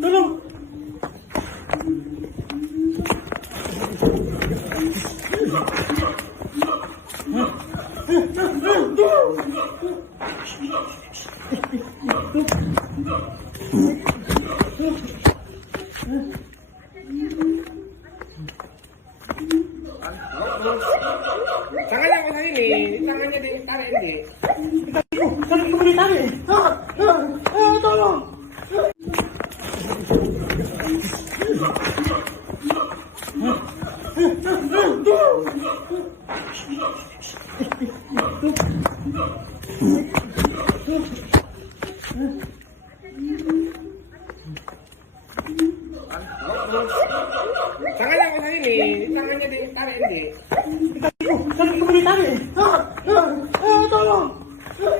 Tolong! Tangannya ko sa hili, tangannya din tarik hindi. Sakit ko tarik. Tolong! Tangannya ko sa hili, tangannya din tarik hindi.